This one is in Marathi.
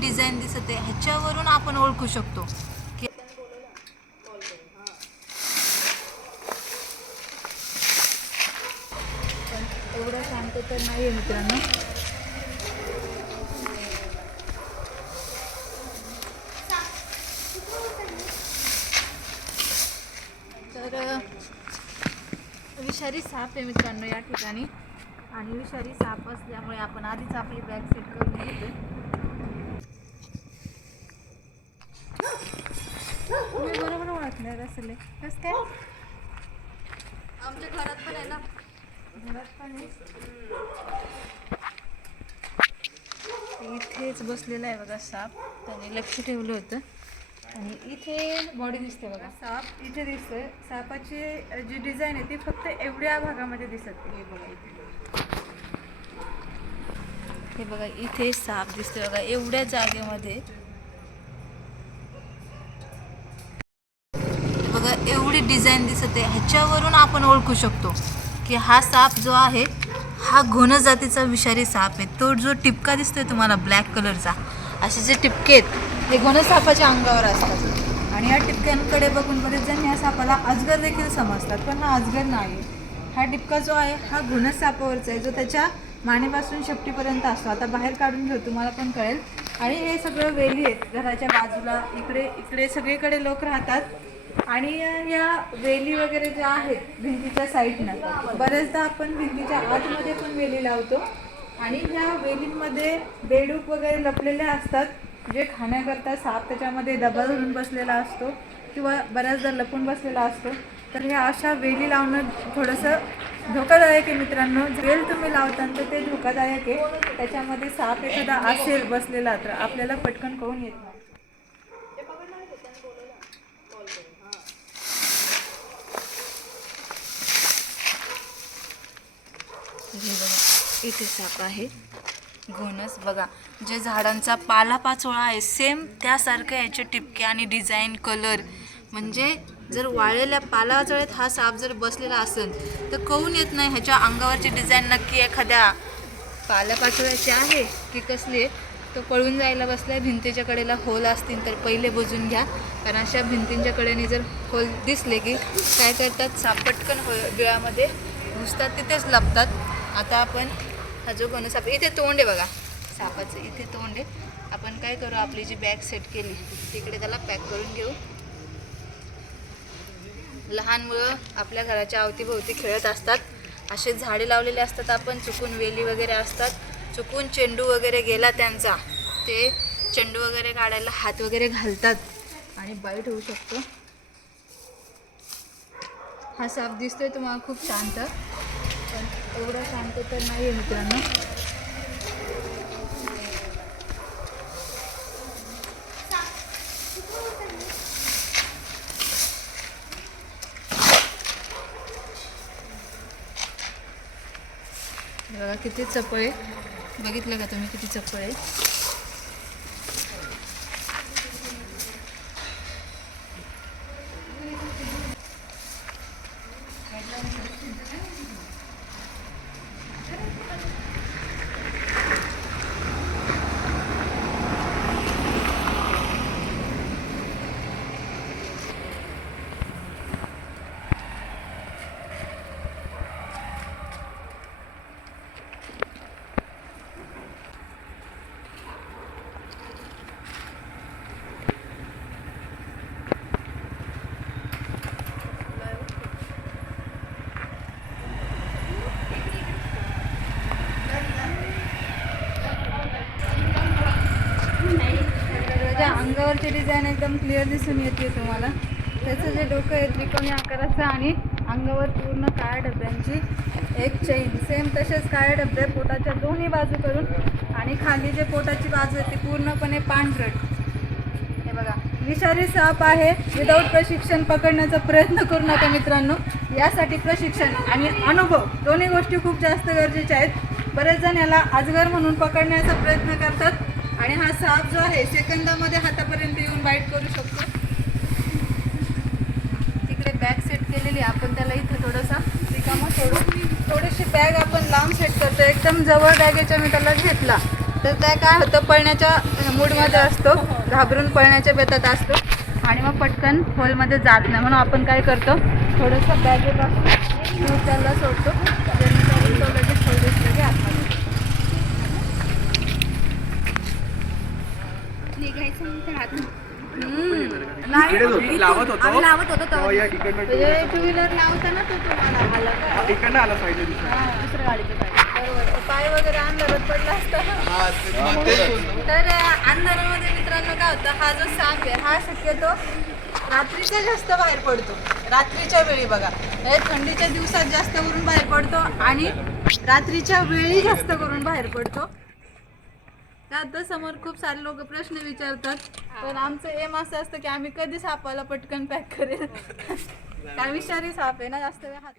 डिझाईन दिसत आहे ह्याच्यावरून आपण ओळखू शकतो. की पण एवढं सांगतो तर नाही आहे मित्रांनो. तर विषारी साप आहे मित्रांनो या ठिकाणी. आणि विषारी साप असल्यामुळे आपण आधीच आपली बॅग सेट करून घेतो तुम्ही असेल. कसं काय आमच्या घरात पण आहे ना. घरात पण आहे. इथेच बसलेला आहे बघा साप. त्याने लक्ष ठेवलं होतं. आणि इथे बॉडी दिसते बघा. साप इथे दिसतोय. सापाची जी डिझाईन आहे ती फक्त एवढ्या भागामध्ये दिसत हे बघा इथे. हे बघा इथे साप दिसतोय बघा. एवढ्या जागेमध्ये एवढी डिझाईन दिसते. ह्याच्यावरून आपण ओळखू शकतो की हा साप जो आहे हा घोण जातीचा विषारी साप आहे. तो जो टिपका दिसतोय तुम्हाला ब्लॅक कलरचा असे जे टिपके आहेत हे घोण सापाच्या अंगावर असतात. आणि या टिपक्यांकडे बघून बरेच जण या सापाला अजगर देखील समजतात पण हा अजगर नाही. हा टिपका जो आहे हा घुणस सापावरचा आहे जो त्याच्या मानेपासून शेपटीपर्यंत असतो. आता बाहेर काढून घेऊ तुम्हाला पण कळेल. आणि हे सगळं वेली आहेत घराच्या बाजूला इकडे इकडे सगळीकडे लोक राहतात. आणि या वेली वगैरे ज्या आहेत भिंतीच्या साईडनं बऱ्याचदा आपण भिंतीच्या आतमध्ये पण वेली लावतो. आणि ह्या वेलींमध्ये बेडूक वगैरे लपलेले असतात जे खाण्याकरता साप त्याच्यामध्ये डबा धरून बसलेला असतो किंवा बऱ्याचदा लपून बसलेला असतो. तर ह्या अशा वेली लावणं थोडंसं धोकादायक आहे मित्रांनो. वेल तुम्ही लावता तर ते धोकादायक आहे. त्याच्यामध्ये साप एखादा असेल बसलेला तर आपल्याला पटकन कळून येत नाही हे बघा इथे साप आहे. घोणस बघा. जे झाडांचा पालापाचोळा आहे सेम त्यासारखं याचे टिपके आणि डिझाईन कलर म्हणजे जर वाळलेल्या पालापाचोळ्यात हा साप जर बसलेला असेल तर कळून येत नाही ह्याच्या अंगावरची डिझाईन नक्की एखाद्या पालापाचोळ्याची आहे की कसली आहे तो पळून जायला बसला भिंतीच्या कडेला होल असतील तर पहिले बुजून घ्या. कारण अशा भिंतींच्या कडेने जर होल दिसले की काय करतात साप पटकन हो बिळामध्ये घुसतात तिथेच लपतात. आता आपण हा जो गणू साप इथे तोंड आहे बघा सापाचं इथे तोंड आहे. आपण काय करू आपली जी बॅग सेट केली तिकडे त्याला पॅक करून घेऊ. लहान मुलं आपल्या घराच्या अवतीभोवती खेळत असतात. असे झाडे लावलेले असतात आपण चुकून वेली वगैरे असतात. चुकून चेंडू वगैरे गेला त्यांचा ते चेंडू वगैरे काढायला हात वगैरे घालतात आणि बाईट होऊ शकतो. हा साप दिसतोय तुम्हाला खूप शांत. एवढं शांत तर नाही आहे मित्रांनो बघा किती चपळ. आहे बघितलं का तुम्ही किती चपळ आहे त्याच्या अंगावरची डिझाईन एकदम क्लिअर दिसून येते तुम्हाला. त्याचं जे डोकं आहे त्रिकोणी आकाराचं आणि अंगावर पूर्ण काळ्या डब्यांची एक चैन सेम तसेच काळ्या डबे पोटाच्या दोन्ही बाजू करून आणि खाली जे पोटाची बाजू आहे ती पूर्णपणे पांढरट. हे बघा विषारी साप आहे. विदाऊट प्रशिक्षण पकडण्याचा प्रयत्न करू नका मित्रांनो. यासाठी प्रशिक्षण आणि अनुभव दोन्ही गोष्टी खूप जास्त गरजेच्या आहेत. बरेच जण याला अजगर म्हणून पकडण्याचा प्रयत्न करतात. आणि हा साप जो आहे सेकंदामध्ये हातापर्यंत येऊन बाईट करू शकतो. तिकडे बॅग सेट केलेली आपण त्याला इथं थोडंसं रिकामं सोडून थोडीशी बॅग आपण लांब सेट करतो. एकदम जवळ बॅगेच्या मी त्याला घेतला. तर त्या काय होतं पळण्याच्या मूडमध्ये असतो. घाबरून पळण्याच्या बेतात असतो. आणि मग पटकन होलमध्ये जात नाही. म्हणून आपण काय करतो थोडंसं बॅगेपासून त्याला सोडतो. जेणेकरून तो लगेच होल दिसलं की आतमध्ये हम्म. नाही इकडेच होती, लावत होतो. आम्ही लावत होतो तेव्हा. या ठिकाणनं two म्हणजे टू व्हीलर लावताना तो तुम्हाला आला का? इकडनं आला साईडला दिसला. हा, दुसऱ्या गाडीच्या पाठी. बरोबर. पाय वगैरे अंधारात पडला असता. तर अ, अंधारामध्ये मित्रांनो काय होतं हा जो साप आहे हा शक्यतो रात्रीच्या जास्त बाहेर पडतो. रात्रीच्या वेळी बघा. म्हणजे थंडीच्या दिवसात जास्त करून बाहेर पडतो आणि रात्रीच्या वेळी जास्त करून बाहेर पडतो. आता समोर खूप सारे लोक प्रश्न विचारतात. पण आमचं एम असं असतं की आम्ही कधी सापाला पटकन पॅक करेल. काय विषारी साप आहे ना जास्त वेळ हात